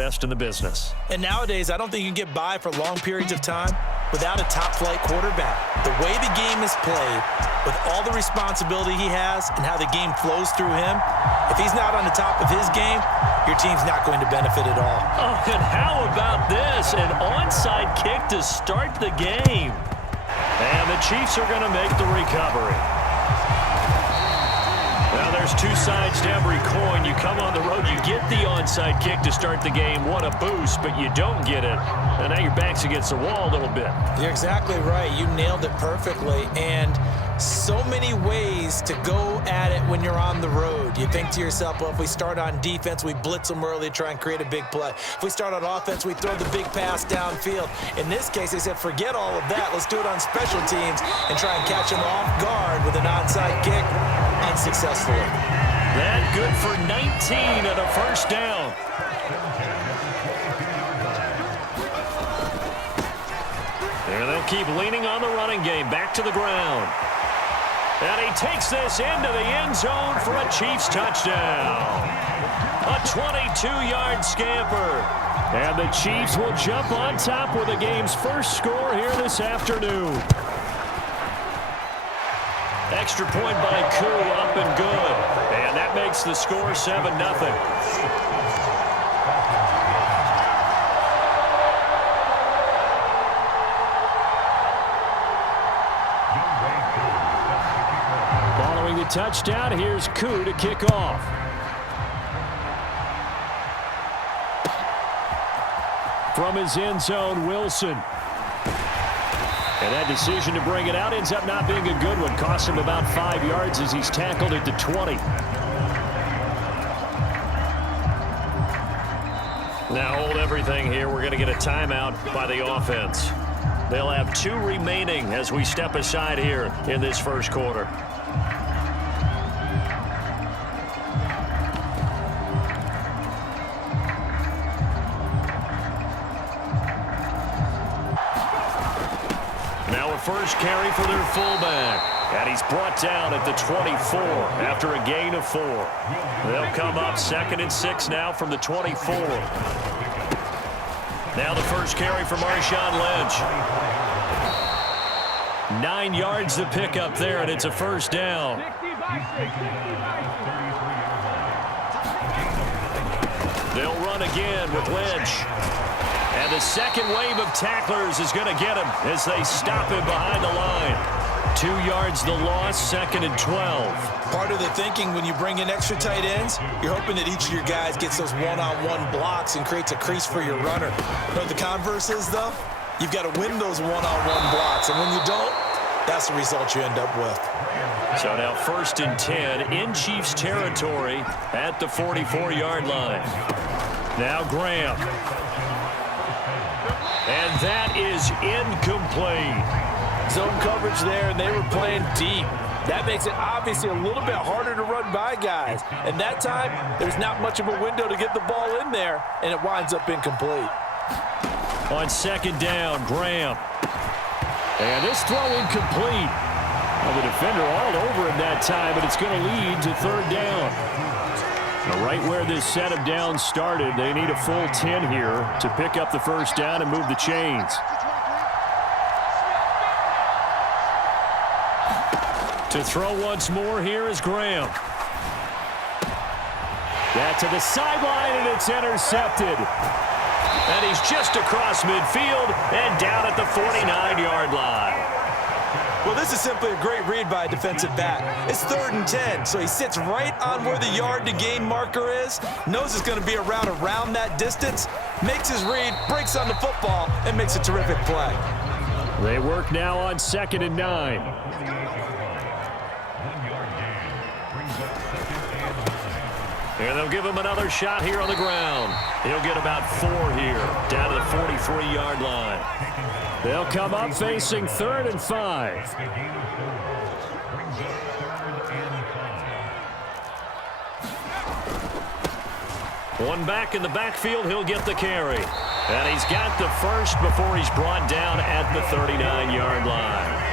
best in the business. And nowadays, I don't think you can get by for long periods of time without a top-flight quarterback. The way the game is played, with all the responsibility he has and how the game flows through him, if he's not on the top of his game, your team's not going to benefit at all. Oh, and how about this? An onside kick to start the game. And the Chiefs are going to make the recovery. Now, there's two sides to every coin. You come on the road, you get the onside kick to start the game. What a boost, but you don't get it. And now your back's against the wall a little bit. You're exactly right. You nailed it perfectly. And so many ways to go at it when you're on the road. You think to yourself, well, if we start on defense, we blitz them early, try and create a big play. If we start on offense, we throw the big pass downfield. In this case, they said, forget all of that. Let's do it on special teams and try and catch them off guard with an onside kick unsuccessfully. That good for 19 and a first down. And they'll keep leaning on the running game. Back to the ground. And he takes this into the end zone for a Chiefs touchdown. A 22-yard scamper. And the Chiefs will jump on top with the game's first score here this afternoon. Extra point by Koo, up and good. And that makes the score 7-0. Touchdown. Here's Koo to kick off. From his end zone, Wilson. And that decision to bring it out ends up not being a good one. Costs him about 5 yards as he's tackled at the 20. Now hold everything here. We're going to get a timeout by the offense. They'll have 2 remaining as we step aside here in this first quarter. First carry for their fullback. And he's brought down at the 24 after a gain of 4. They'll come up 2nd and 6 now from the 24. Now the first carry for Marshawn Lynch. 9 yards to pick up there, and it's a first down. They'll run again with Lynch. And the second wave of tacklers is going to get him as they stop him behind the line. 2 yards the loss, 2nd and 12. Part of the thinking when you bring in extra tight ends, you're hoping that each of your guys gets those one-on-one blocks and creates a crease for your runner. You know what the converse is, though? You've got to win those one-on-one blocks, and when you don't, that's the result you end up with. So now 1st and 10 in Chiefs territory at the 44-yard line. Now Graham. And that is incomplete. Zone coverage there, and they were playing deep. That makes it obviously a little bit harder to run by guys. And that time, there's not much of a window to get the ball in there, and it winds up incomplete. On 2nd down, Graham. And this throw incomplete. Well, the defender all over him that time, but it's going to lead to 3rd down. Right where this set of downs started, they need a full 10 here to pick up the first down and move the chains. To throw once more here is Graham. That to the sideline, and it's intercepted. And he's just across midfield and down at the 49-yard line. Well, this is simply a great read by a defensive back. It's 3rd and 10, so he sits right on where the yard-to-gain marker is, knows it's going to be a route around that distance, makes his read, breaks on the football, and makes a terrific play. They work now on 2nd and 9. And they'll give him another shot here on the ground. He'll get about 4 here, down to the 43-yard line. They'll come up facing 3rd and 5. One back in the backfield, he'll get the carry. And he's got the first before he's brought down at the 39-yard line.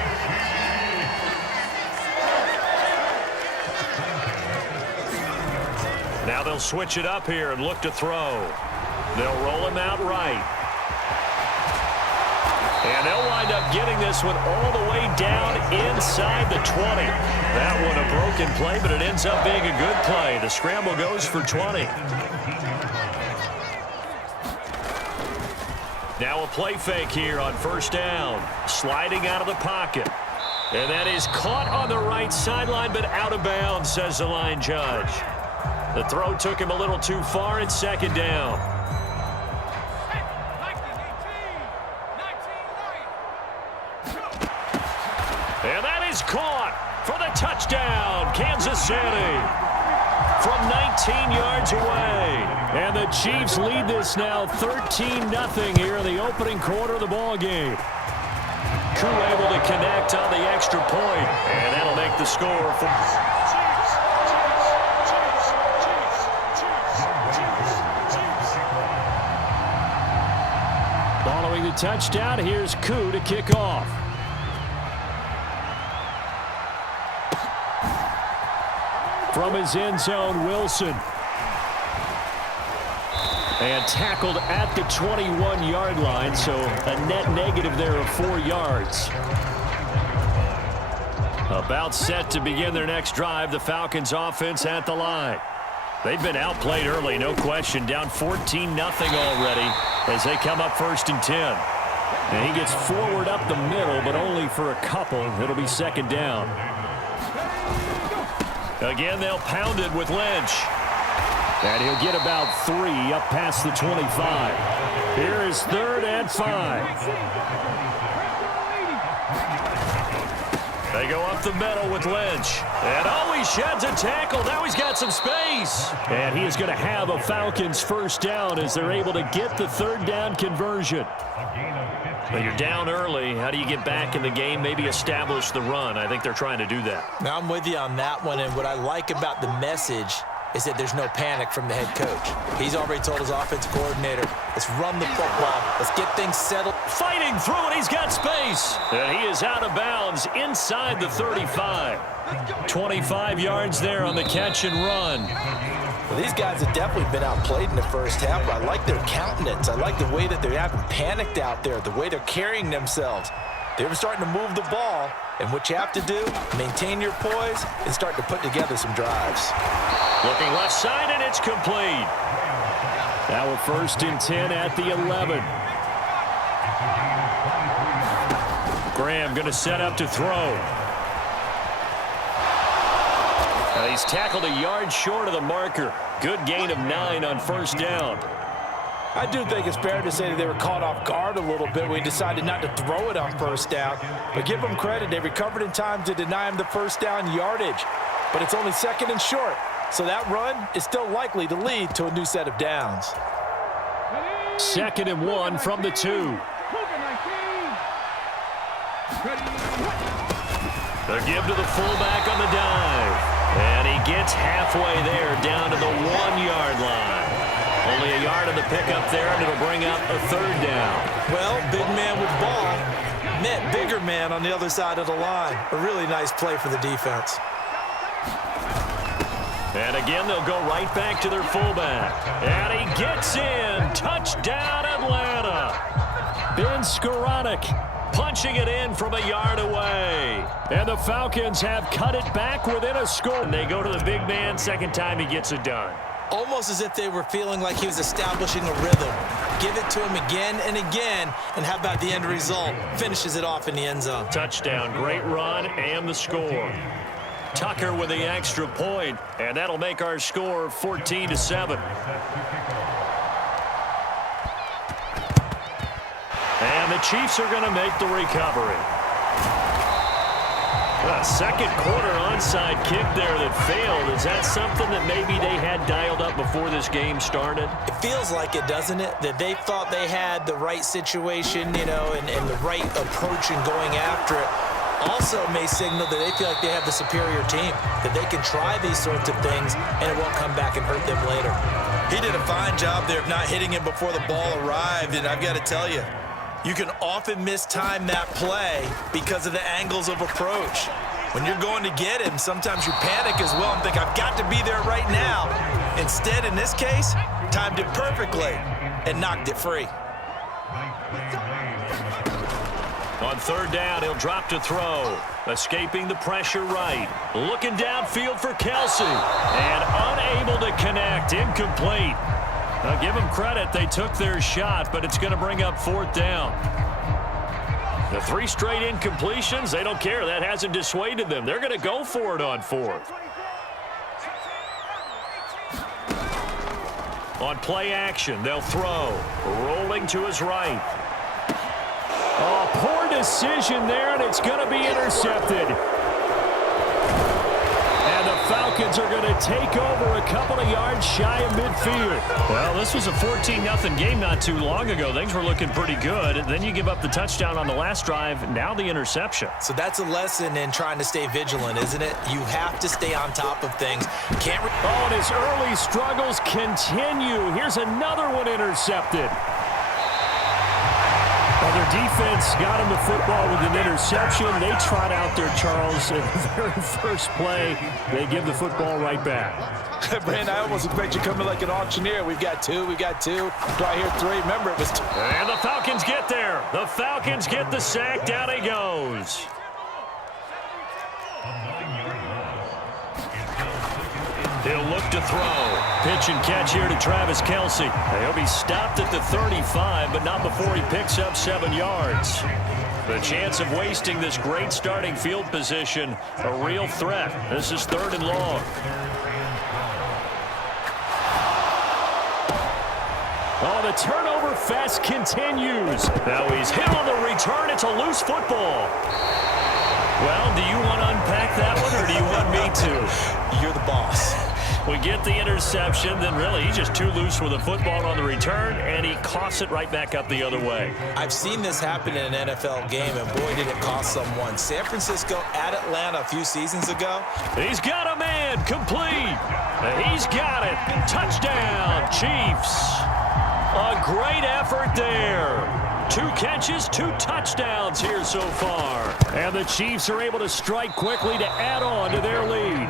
Now they'll switch it up here and look to throw. They'll roll him out right. And they'll wind up getting this one all the way down inside the 20. That one a broken play, but it ends up being a good play. The scramble goes for 20. Now a play fake here on first down. Sliding out of the pocket. And that is caught on the right sideline, but out of bounds, says the line judge. The throw took him a little too far. It's second down. And that is caught for the touchdown, Kansas City, from 19 yards away. And the Chiefs lead this now 13-0 here in the opening quarter of the ball game. Koo able to connect on the extra point, and that'll make the score. Following the touchdown, here's Koo to kick off. From his end zone, Wilson. And tackled at the 21-yard line, so a net negative there of 4 yards. About set to begin their next drive, the Falcons offense at the line. They've been outplayed early, no question, down 14-0 already as they come up 1st and 10. And he gets forward up the middle, but only for a couple. It'll be second down. Again, they'll pound it with Lynch. And he'll get about 3 up past the 25. Here is 3rd and 5. They go up the middle with Lynch. And he sheds a tackle. Now he's got some space. And he is going to have a Falcons first down as they're able to get the 3rd down conversion. But you're down early. How do you get back in the game? Maybe establish the run. I think they're trying to do that. Now I'm with you on that one. And what I like about the message is that there's no panic from the head coach. He's already told his offensive coordinator, let's run the football. Let's get things settled. Fighting through it. He's got space. And he is out of bounds inside the 35. 25 yards there on the catch and run. Well, these guys have definitely been outplayed in the first half, but I like their countenance. I like the way that they haven't panicked out there, the way they're carrying themselves. They're starting to move the ball, and what you have to do, maintain your poise and start to put together some drives. Looking left side, and it's complete. Now a 1st and 10 at the 11. Graham going to set up to throw. He's tackled a yard short of the marker. Good gain of 9 on first down. I do think it's fair to say that they were caught off guard a little bit when we decided not to throw it on first down. But give them credit. They recovered in time to deny him the first down yardage. But it's only 2nd and short. So that run is still likely to lead to a new set of downs. 2nd and 1 from the 2. The give to the fullback on the dive. And he gets halfway there down to the 1-yard line. Only a yard of the pickup there, and it'll bring up a 3rd down. Well, big man with ball met bigger man on the other side of the line. A really nice play for the defense. And again, they'll go right back to their fullback. And he gets in. Touchdown, Atlanta. Ben Skoranek punching it in from a yard away. And the Falcons have cut it back within a score. And they go to the big man. Second time he gets it done. Almost as if they were feeling like he was establishing a rhythm. Give it to him again and again. And how about the end result? Finishes it off in the end zone. Touchdown, great run, and the score. Tucker with the extra point, and that'll make our score 14-7. And the Chiefs are going to make the recovery. A second quarter onside kick there that failed. Is that something that maybe they had dialed up before this game started? It feels like it, doesn't it? That they thought they had the right situation, you know, and the right approach in going after it. Also may signal that they feel like they have the superior team, that they can try these sorts of things and it won't come back and hurt them later. He did a fine job there of not hitting him before the ball arrived, and I've got to tell you, you can often mistime that play because of the angles of approach. When you're going to get him, sometimes you panic as well and think, I've got to be there right now. Instead, in this case, timed it perfectly. and knocked it free. On third down, he'll drop to throw. Escaping the pressure right. Looking downfield for Kelsey. And unable to connect. Incomplete. Now give them credit. They took their shot, but it's going to bring up fourth down. The 3 straight incompletions, they don't care. That hasn't dissuaded them. They're going to go for it on fourth. On play action, they'll throw. Rolling to his right. Oh, poor decision there, and it's going to be intercepted. And the Falcons are going to take over a couple of yards shy of midfield. Well, this was a 14-0 game not too long ago. Things were looking pretty good. And then you give up the touchdown on the last drive, now the interception. So that's a lesson in trying to stay vigilant, isn't it? You have to stay on top of things. And his early struggles continue. Here's another one intercepted. Well, their defense got him the football with an interception. They trot out there, Charles, in the very first play. They give the football right back. Brandon, I almost expect you coming like an auctioneer. We've got 2. Do I hear 3? Remember, it was 2. And the Falcons get there. The Falcons get the sack. Down he goes. He'll look to throw. Pitch and catch here to Travis Kelsey. He'll be stopped at the 35, but not before he picks up 7 yards. The chance of wasting this great starting field position, a real threat. This is 3rd and long. Oh, the turnover fest continues. Now he's hit on the return. It's a loose football. Well, do you want to unpack that one, or do you want me to? You're the boss. We get the interception, then really he's just too loose with the football on the return, and he coughs it right back up the other way. I've seen this happen in an NFL game, and boy, did it cost someone. San Francisco at Atlanta a few seasons ago. He's got a man, complete. He's got it. Touchdown, Chiefs. A great effort there. 2 catches, 2 touchdowns here so far. And the Chiefs are able to strike quickly to add on to their lead.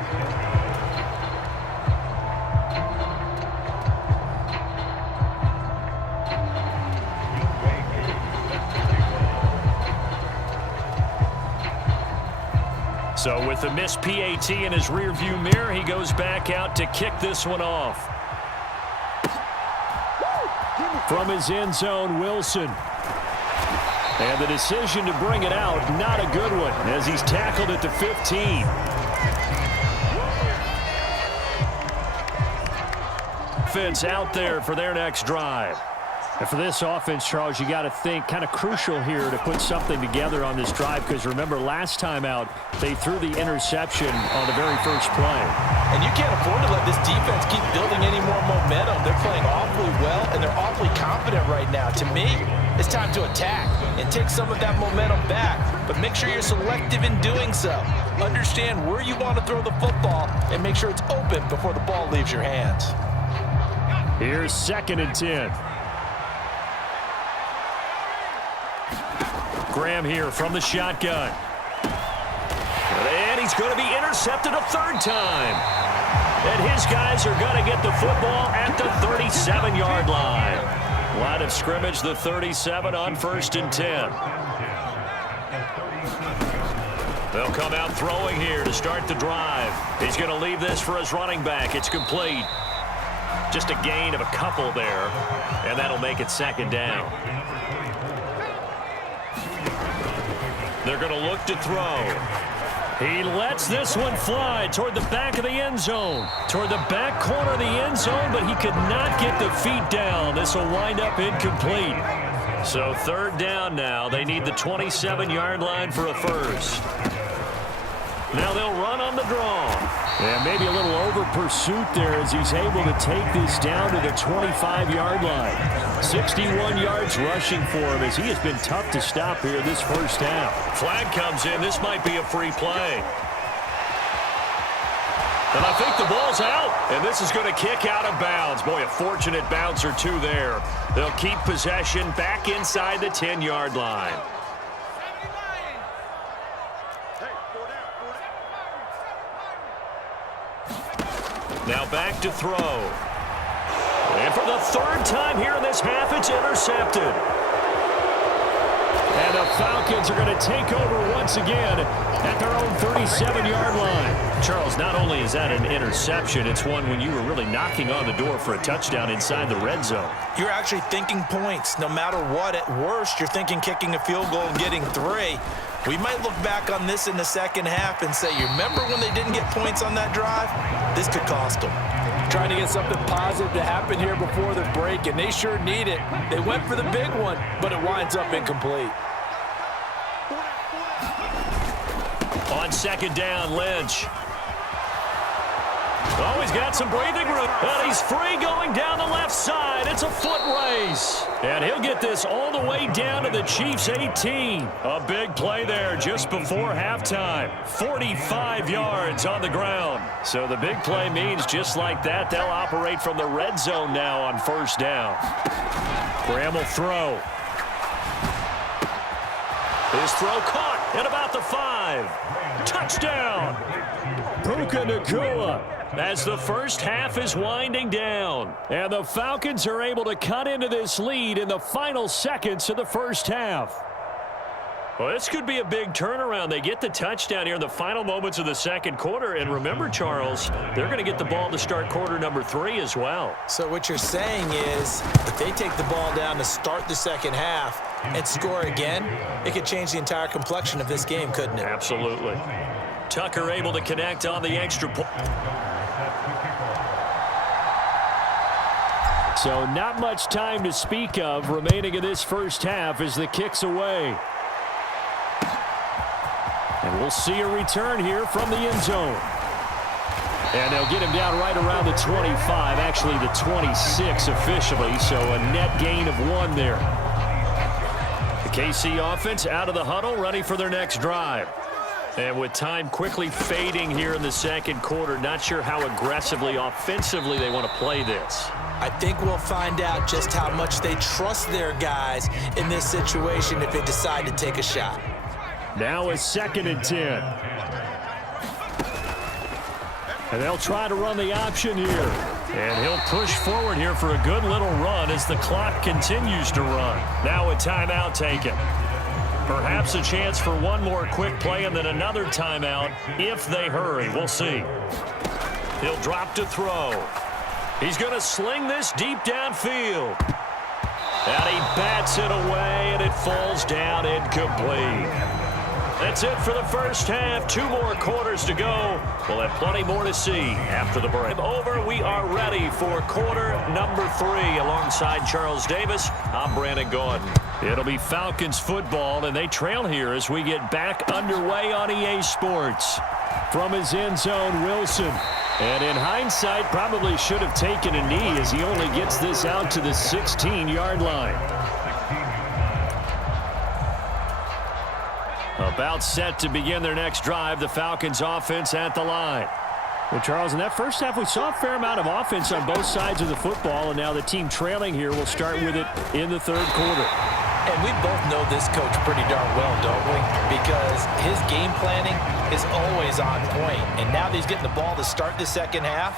So with the missed PAT in his rearview mirror, he goes back out to kick this one off. From his end zone, Wilson. And the decision to bring it out, not a good one, as he's tackled at the 15. Offense out there for their next drive. And for this offense, Charles, you got to think kind of crucial here to put something together on this drive, because remember last time out, they threw the interception on the very first play. And you can't afford to let this defense keep building any more momentum. They're playing awfully well, and they're awfully confident right now. To me, it's time to attack and take some of that momentum back, but make sure you're selective in doing so. Understand where you want to throw the football and make sure it's open before the ball leaves your hands. Here's 2nd and 10. Graham here from the shotgun. And he's going to be intercepted a 3rd time. And his guys are going to get the football at the 37-yard line. Line of scrimmage, the 37 on 1st and 10. They'll come out throwing here to start the drive. He's going to leave this for his running back. It's complete. Just a gain of a couple there, and that'll make it 2nd down. They're going to look to throw. He lets this one fly toward the back of the end zone. Toward the back corner of the end zone, but he could not get the feet down. This will wind up incomplete. So 3rd down now. They need the 27-yard line for a first. Now they'll run on the draw. And maybe a little over pursuit there as he's able to take this down to the 25-yard line. 61 yards rushing for him as he has been tough to stop here this first half. Flag comes in. This might be a free play. And I think the ball's out. And this is going to kick out of bounds. Boy, a fortunate bounce or two there. They'll keep possession back inside the 10-yard line. Now back to throw. And for the third time here in this half, it's intercepted. And the Falcons are going to take over once again at their own 37-yard line. Charles, not only is that an interception, it's one when you were really knocking on the door for a touchdown inside the red zone. You're actually thinking points. No matter what, at worst, you're thinking kicking a field goal and getting 3. We might look back on this in the second half and say, you remember when they didn't get points on that drive? This could cost them. Trying to get something positive to happen here before the break, and they sure need it. They went for the big one, but it winds up incomplete. On second down, Lynch. Oh, he's got some breathing room. And he's free going down the left side. It's a foot race. And he'll get this all the way down to the Chiefs' 18. A big play there just before halftime. 45 yards on the ground. So the big play means just like that, they'll operate from the red zone now on first down. Graham will throw. His throw caught at about the 5. Touchdown. Puka Nacua. As the first half is winding down. And the Falcons are able to cut into this lead in the final seconds of the first half. Well, this could be a big turnaround. They get the touchdown here in the final moments of the second quarter. And remember, Charles, they're going to get the ball to start quarter number 3 as well. So what you're saying is if they take the ball down to start the second half and score again, it could change the entire complexion of this game, couldn't it? Absolutely. Tucker able to connect on the extra point. So not much time to speak of remaining in this first half as the kick's away. And we'll see a return here from the end zone. And they'll get him down right around the 25, actually the 26 officially, so a net gain of 1 there. The KC offense out of the huddle, ready for their next drive. And with time quickly fading here in the second quarter, not sure how aggressively, offensively they want to play this. I think we'll find out just how much they trust their guys in this situation if they decide to take a shot. Now a 2nd and 10. And they'll try to run the option here. And he'll push forward here for a good little run as the clock continues to run. Now a timeout taken. Perhaps a chance for one more quick play and then another timeout if they hurry. We'll see. He'll drop to throw. He's going to sling this deep downfield. And he bats it away, and it falls down incomplete. That's it for the first half. 2 more quarters to go. We'll have plenty more to see after the break. Over, we are ready for quarter number 3. Alongside Charles Davis, I'm Brandon Gordon. It'll be Falcons football, and they trail here as we get back underway on EA Sports. From his end zone, Wilson. And in hindsight, probably should have taken a knee as he only gets this out to the 16-yard line. About set to begin their next drive, the Falcons offense at the line. Well, Charles, in that first half, we saw a fair amount of offense on both sides of the football, and now the team trailing here will start with it in the third quarter. And we both know this coach pretty darn well, don't we? Because his game planning is always on point. And now that he's getting the ball to start the second half,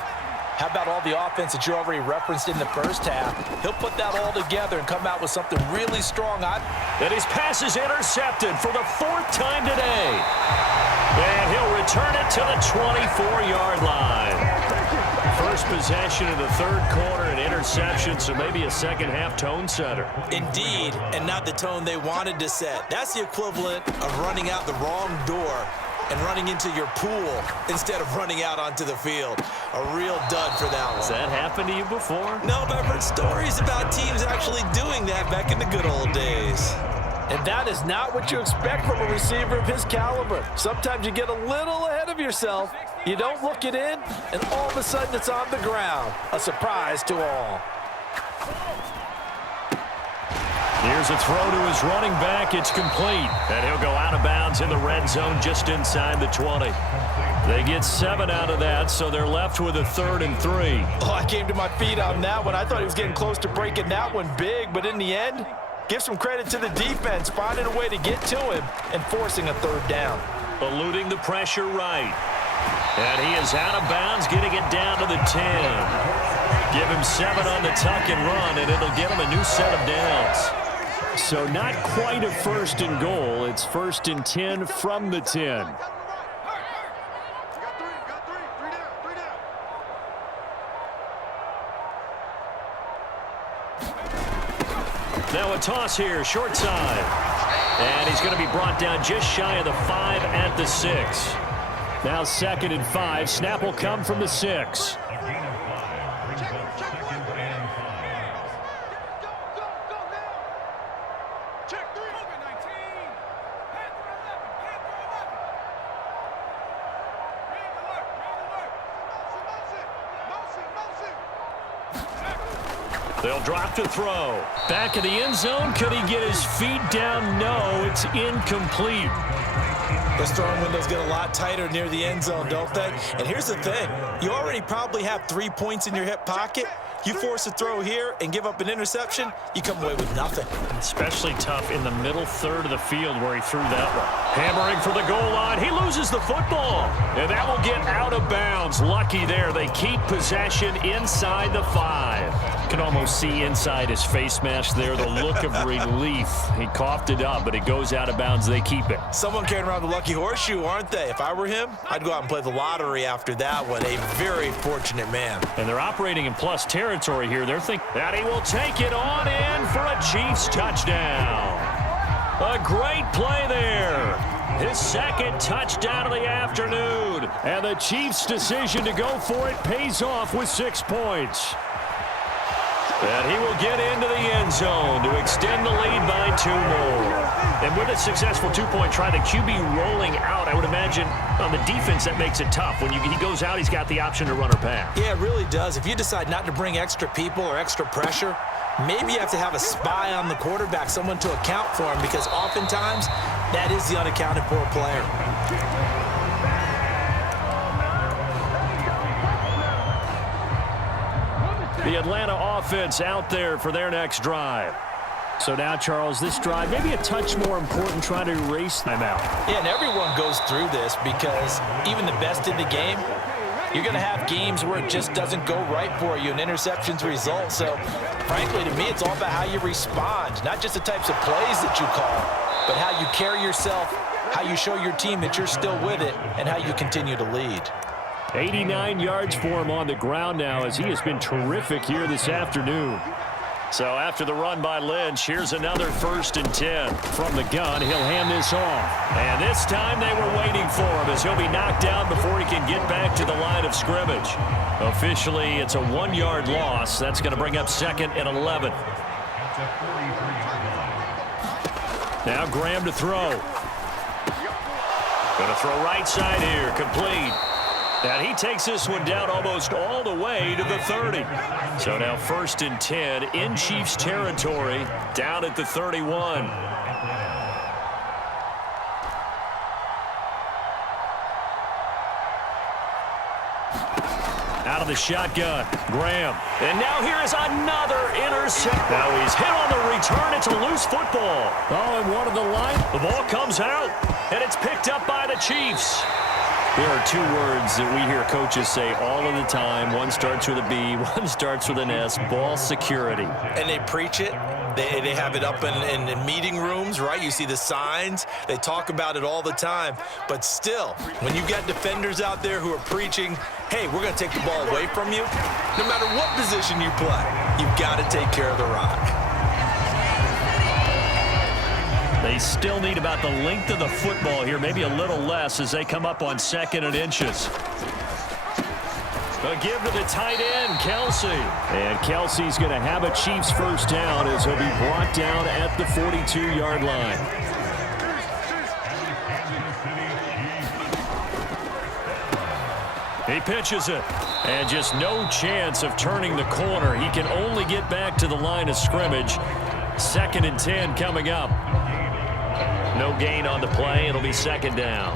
how about all the offense that you already referenced in the first half? He'll put that all together and come out with something really strong. And his pass is intercepted for the 4th time today. And he'll return it to the 24-yard line. First possession of the third quarter, an interception, so maybe a second-half tone setter. Indeed, and not the tone they wanted to set. That's the equivalent of running out the wrong door and running into your pool instead of running out onto the field. A real dud for that one. Has that happened to you before? No, but I've heard stories about teams actually doing that back in the good old days. And that is not what you expect from a receiver of his caliber. Sometimes you get a little ahead of yourself. You don't look it in, and all of a sudden it's on the ground. A surprise to all. Here's a throw to his running back. It's complete. And he'll go out of bounds in the red zone just inside the 20. They get 7 out of that, so they're left with a 3rd and 3. Oh, I came to my feet on that one. I thought he was getting close to breaking that one big, but in the end, give some credit to the defense, finding a way to get to him and forcing a 3rd down. Eluding the pressure right. And he is out of bounds, getting it down to the 10. Give him 7 on the tuck and run, and it'll get him a new set of downs. So not quite a first and goal. It's 1st and 10 from the 10. Now a toss here, short side. And he's going to be brought down just shy of the 5 at the 6. Now 2nd and 5. Snap will come from the 6. They'll drop to throw. Back of the end zone. Could he get his feet down? No, it's incomplete. Those throwing windows get a lot tighter near the end zone, don't they? And here's the thing. You already probably have 3 points in your hip pocket. You force a throw here and give up an interception, you come away with nothing. Especially tough in the middle third of the field where he threw that one. Hammering for the goal line. He loses the football. And that will get out of bounds. Lucky there. They keep possession inside the 5. You can almost see inside his face mask there the look of relief. He coughed it up, but it goes out of bounds. They keep it. Someone carrying around the lucky horseshoe, aren't they? If I were him, I'd go out and play the lottery after that one. A very fortunate man. And they're operating in plus territory here. They're thinking that he will take it on in for a Chiefs touchdown. A great play there. His 2nd touchdown of the afternoon. And the Chiefs' decision to go for it pays off with 6 points. And he will get into the end zone to extend the lead by 2 more. And with a successful 2-point try, the QB rolling out, I would imagine on the defense that makes it tough. When he goes out, he's got the option to run or pass. Yeah, it really does. If you decide not to bring extra people or extra pressure, maybe you have to have a spy on the quarterback, someone to account for him, because oftentimes that is the unaccounted for player. The Atlanta offense out there for their next drive. So now, Charles, this drive maybe a touch more important, trying to erase them out. Yeah, and everyone goes through this because even the best in the game, you're going to have games where it just doesn't go right for you and interceptions result. So, frankly, to me, it's all about how you respond, not just the types of plays that you call, but how you carry yourself, how you show your team that you're still with it, and how you continue to lead. 89 yards for him on the ground now, as he has been terrific here this afternoon. So after the run by Lynch, here's another 1st and 10. From the gun, he'll hand this off. And this time they were waiting for him, as he'll be knocked down before he can get back to the line of scrimmage. Officially, it's a 1-yard loss. That's going to bring up 2nd and 11. Now Graham to throw. Going to throw right side here, complete. And he takes this one down almost all the way to the 30. So now 1st and 10 in Chiefs territory, down at the 31. Out of the shotgun, Graham. And now here is another intercept. Now he's hit on the return. It's a loose football. Oh, and one of the line. The ball comes out, and it's picked up by the Chiefs. There are 2 words that we hear coaches say all of the time. One starts with a B, one starts with an S, ball security. And they preach it. They have it up in meeting rooms, right? You see the signs. They talk about it all the time. But still, when you've got defenders out there who are preaching, hey, we're going to take the ball away from you, no matter what position you play, you've got to take care of the rock. They still need about the length of the football here, maybe a little less as they come up on 2nd and inches. A give to the tight end, Kelsey. And Kelsey's going to have a Chiefs 1st down as he'll be brought down at the 42-yard line. He pitches it. And just no chance of turning the corner. He can only get back to the line of scrimmage. 2nd and 10 coming up. No gain on the play. It'll be 2nd down.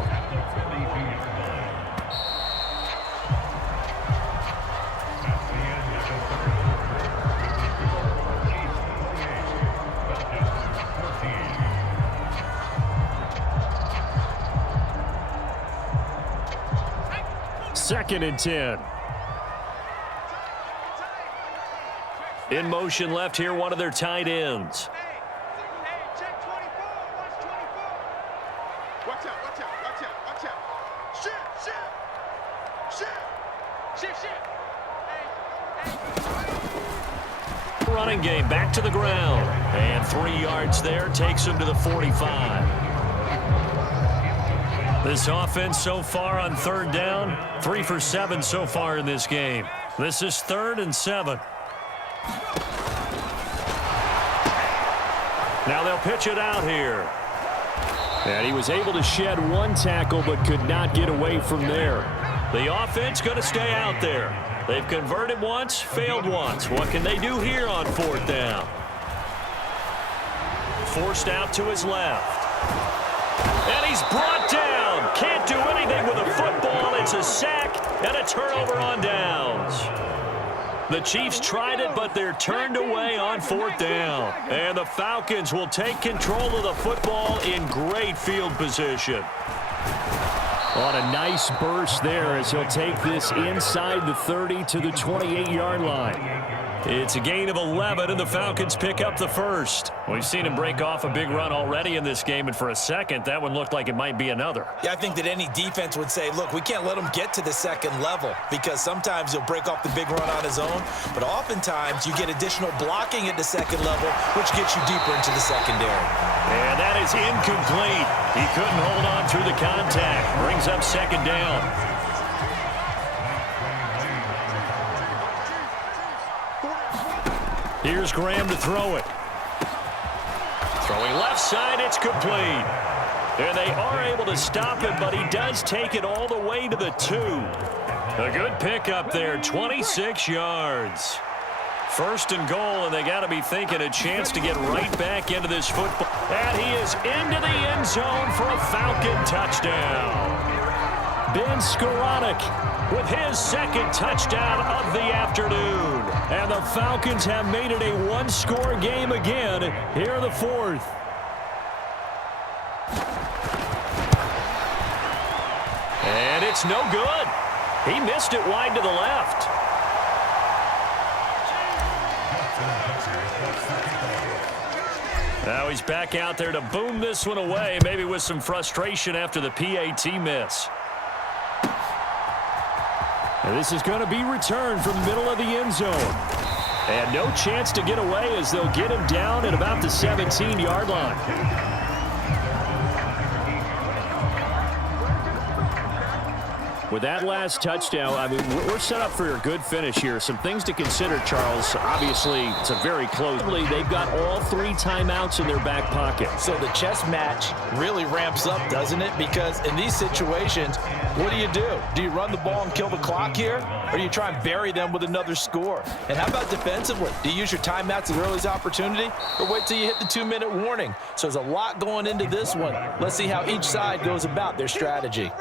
Second and 10. In motion left here, one of their tight ends. Running game back to the ground. And 3 yards there takes him to the 45. This offense so far on third down, 3 for 7 so far in this game. This is 3rd and 7. Now they'll pitch it out here. And he was able to shed 1 tackle but could not get away from there. The offense going to stay out there. They've converted once, failed once. What can they do here on 4th down? Forced out to his left. And he's brought down. Can't do anything with a football. It's a sack and a turnover on downs. The Chiefs tried it, but they're turned away on 4th down. And the Falcons will take control of the football in great field position. On a nice burst there as he'll take this inside the 30 to the 28-yard line. It's a gain of 11, and the Falcons pick up the first. We've seen him break off a big run already in this game, and for a second, that one looked like it might be another. Yeah, I think that any defense would say, look, we can't let him get to the second level because sometimes he'll break off the big run on his own, but oftentimes you get additional blocking at the second level, which gets you deeper into the secondary. And that is incomplete. He couldn't hold on through the contact. Brings up 2nd down. Here's Graham to throw it. Throwing left side, it's complete. And they are able to stop him, but he does take it all the way to the 2. A good pickup there, 26 yards. 1st and goal, and they got to be thinking a chance to get right back into this football. And he is into the end zone for a Falcon touchdown. Ben Skoranek with his 2nd touchdown of the afternoon. And the Falcons have made it a 1-score game again here in the 4th. And it's no good. He missed it wide to the left. Now he's back out there to boom this one away, maybe with some frustration after the PAT miss. And this is going to be returned from the middle of the end zone. And no chance to get away as they'll get him down at about the 17-yard line. With that last touchdown, I mean, we're set up for a good finish here. Some things to consider, Charles. Obviously, it's a very close. They've got all 3 timeouts in their back pocket. So the chess match really ramps up, doesn't it? Because in these situations, what do? Do you run the ball and kill the clock here? Or do you try and bury them with another score? And how about defensively? Do you use your timeouts as early as opportunity? Or wait till you hit the 2-minute warning? So there's a lot going into this one. Let's see how each side goes about their strategy.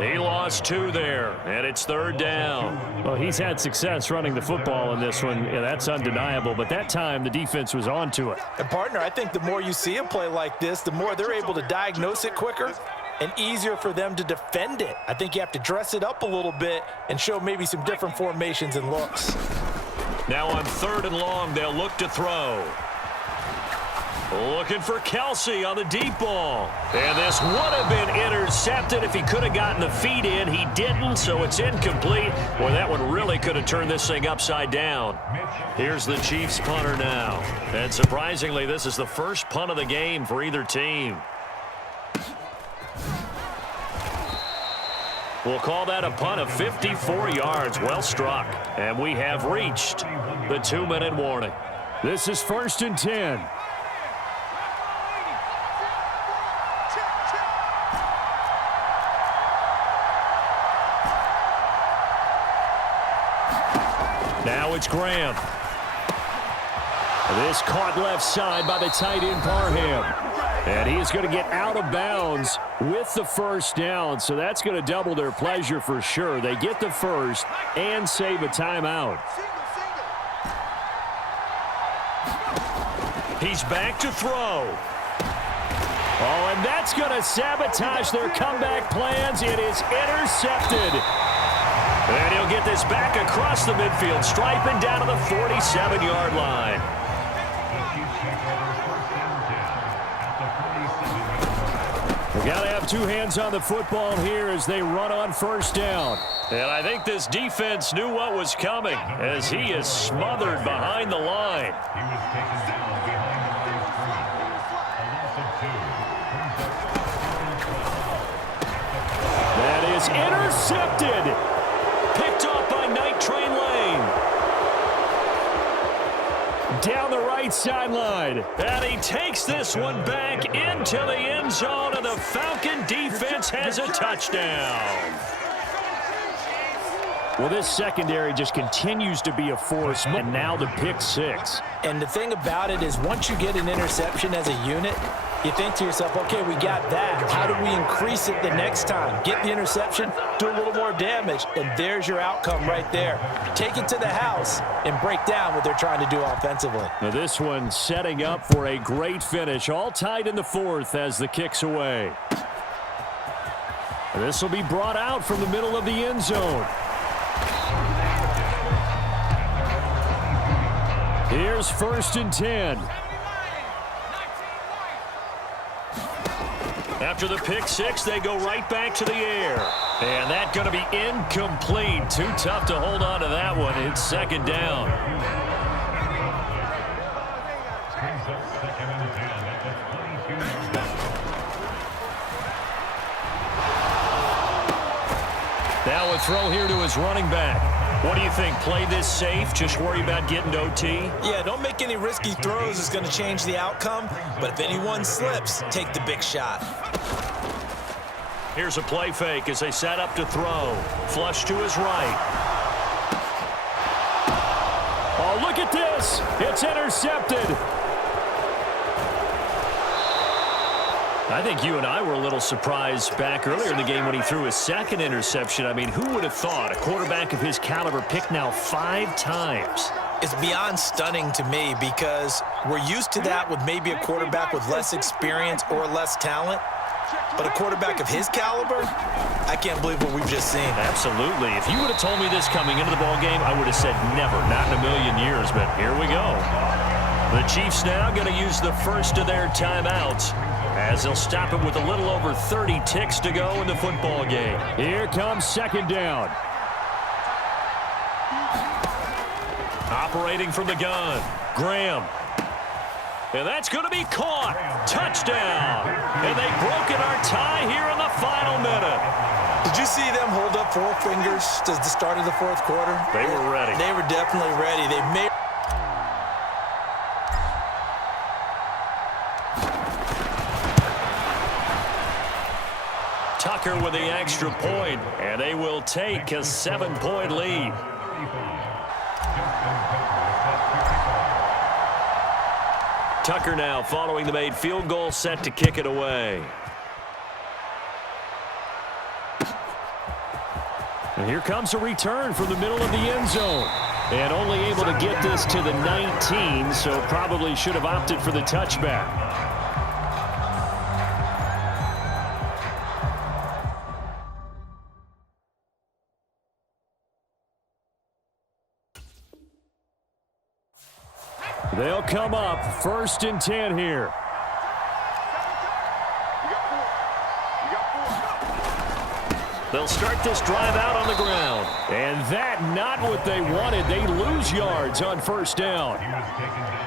He lost 2 there, and it's 3rd down. Well, he's had success running the football in this one. Yeah, that's undeniable. But that time, the defense was on to it. And, partner, I think the more you see a play like this, the more they're able to diagnose it quicker and easier for them to defend it. I think you have to dress it up a little bit and show maybe some different formations and looks. Now on 3rd and long, they'll look to throw. Looking for Kelsey on the deep ball. And this would have been intercepted if he could have gotten the feet in. He didn't, so it's incomplete. Boy, that one really could have turned this thing upside down. Here's the Chiefs punter now. And surprisingly, this is the first punt of the game for either team. We'll call that a punt of 54 yards. Well struck. And we have reached the 2-minute warning. This is 1st and 10. Now it's Graham. This caught left side by the tight end Parham. And he is going to get out of bounds with the 1st down. So that's going to double their pleasure for sure. They get the 1st and save a timeout. He's back to throw. Oh, and that's going to sabotage their comeback plans. It is intercepted. And he'll get this back across the midfield stripe and down to the 47-yard line. We got to have two hands on the football here as they run on first down. And I think this defense knew what was coming as he is smothered behind the line. He was taken down behind the first three. That is intercepted. Picked off by Night Train Lane. Down the right sideline. And he takes this one back into the end zone, and the Falcon defense has a touchdown. Well, this secondary just continues to be a force, and now the pick six. And the thing about it is once you get an interception as a unit, you think to yourself, okay, we got that. How do we increase it the next time? Get the interception, do a little more damage, and there's your outcome right there. Take it to the house and break down what they're trying to do offensively. Now this one setting up for a great finish, all tied in the fourth as the kick's away. This will be brought out from the middle of the end zone. Here's 1st and 10. After the pick six, they go right back to the air. And that's going to be incomplete. Too tough to hold on to that one. It's 2nd down. Brings up 2nd and 10 at the 22-yard line. Now a throw here to his running back. What do you think? Play this safe? Just worry about getting to OT? Yeah, don't make any risky throws. It's going to change the outcome. But if anyone slips, take the big shot. Here's a play fake as they set up to throw. Flush to his right. Oh, look at this. It's intercepted. I think you and I were a little surprised back earlier in the game when he threw his 2nd interception. I mean, who would have thought a quarterback of his caliber picked now 5 times? It's beyond stunning to me because we're used to that with maybe a quarterback with less experience or less talent. But a quarterback of his caliber, I can't believe what we've just seen. Absolutely. If you would have told me this coming into the ball game, I would have said never, not in a million years. But here we go. The Chiefs now going to use the first of their timeouts, as they'll stop it with a little over 30 ticks to go in the football game. Here comes 2nd down. Operating from the gun, Graham. And that's going to be caught. Touchdown. And they've broken our tie here in the final minute. Did you see them hold up 4 fingers to the start of the 4th quarter? They were ready. They were definitely ready. They made... Tucker with the extra point, and they will take a 7-point lead. Tucker now following the made field goal, set to kick it away. And here comes a return from the middle of the end zone. And only able to get this to the 19, so probably should have opted for the touchback. They'll come up 1st and 10 here. They'll start this drive out on the ground. And that not what they wanted. They lose yards on 1st down.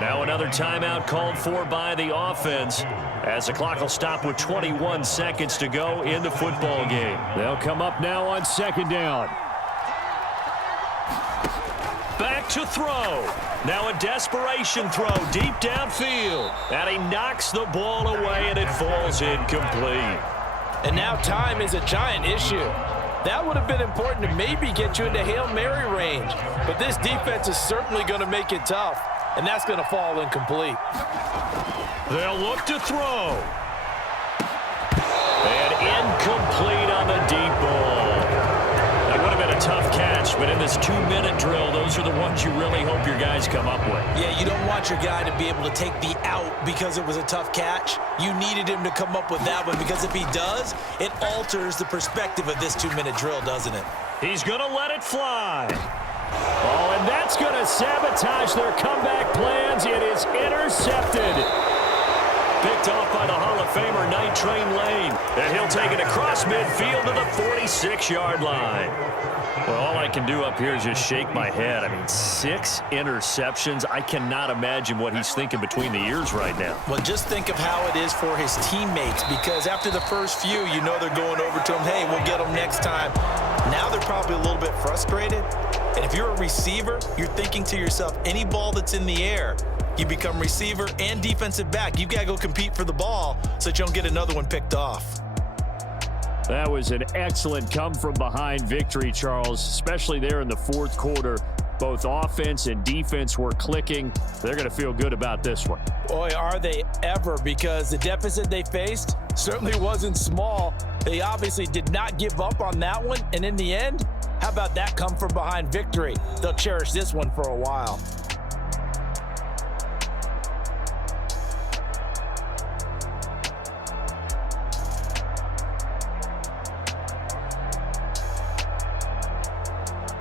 Now another timeout called for by the offense as the clock will stop with 21 seconds to go in the football game. They'll come up now on 2nd down. Back to throw. Now a desperation throw deep downfield. And he knocks the ball away, and it falls incomplete. And now time is a giant issue. That would have been important to maybe get you into Hail Mary range. But this defense is certainly going to make it tough, and that's going to fall incomplete. They'll look to throw. And incomplete on the deep ball. That would have been a tough catch, but in this 2-minute drill, those are the ones you really hope your guys come up with. Yeah, you don't want your guy to be able to take the out because it was a tough catch. You needed him to come up with that one because if he does, it alters the perspective of this 2-minute drill, doesn't it? He's going to let it fly. Oh, and that's going to sabotage their comeback plans. It is intercepted. Picked off by the Hall of Famer Night Train Lane. And he'll take it across midfield to the 46-yard line. Well, all I can do up here is just shake my head. I mean, 6 interceptions. I cannot imagine what he's thinking between the ears right now. Well, just think of how it is for his teammates, because after the first few, you know they're going over to him, hey, we'll get him next time. Now they're probably a little bit frustrated. And if you're a receiver, you're thinking to yourself, any ball that's in the air, you become receiver and defensive back. You've got to go compete for the ball so that you don't get another one picked off. That was an excellent come-from-behind victory, Charles, especially there in the fourth quarter. Both offense and defense were clicking. They're going to feel good about this one. Boy, are they ever, because the deficit they faced certainly wasn't small. They obviously did not give up on that one, and in the end, how about that come-from-behind victory? They'll cherish this one for a while.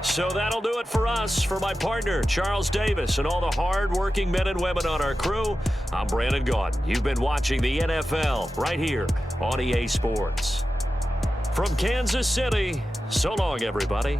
So that'll do it for us. For my partner, Charles Davis, and all the hard-working men and women on our crew, I'm Brandon Gaudin. You've been watching the NFL right here on EA Sports. From Kansas City, so long, everybody.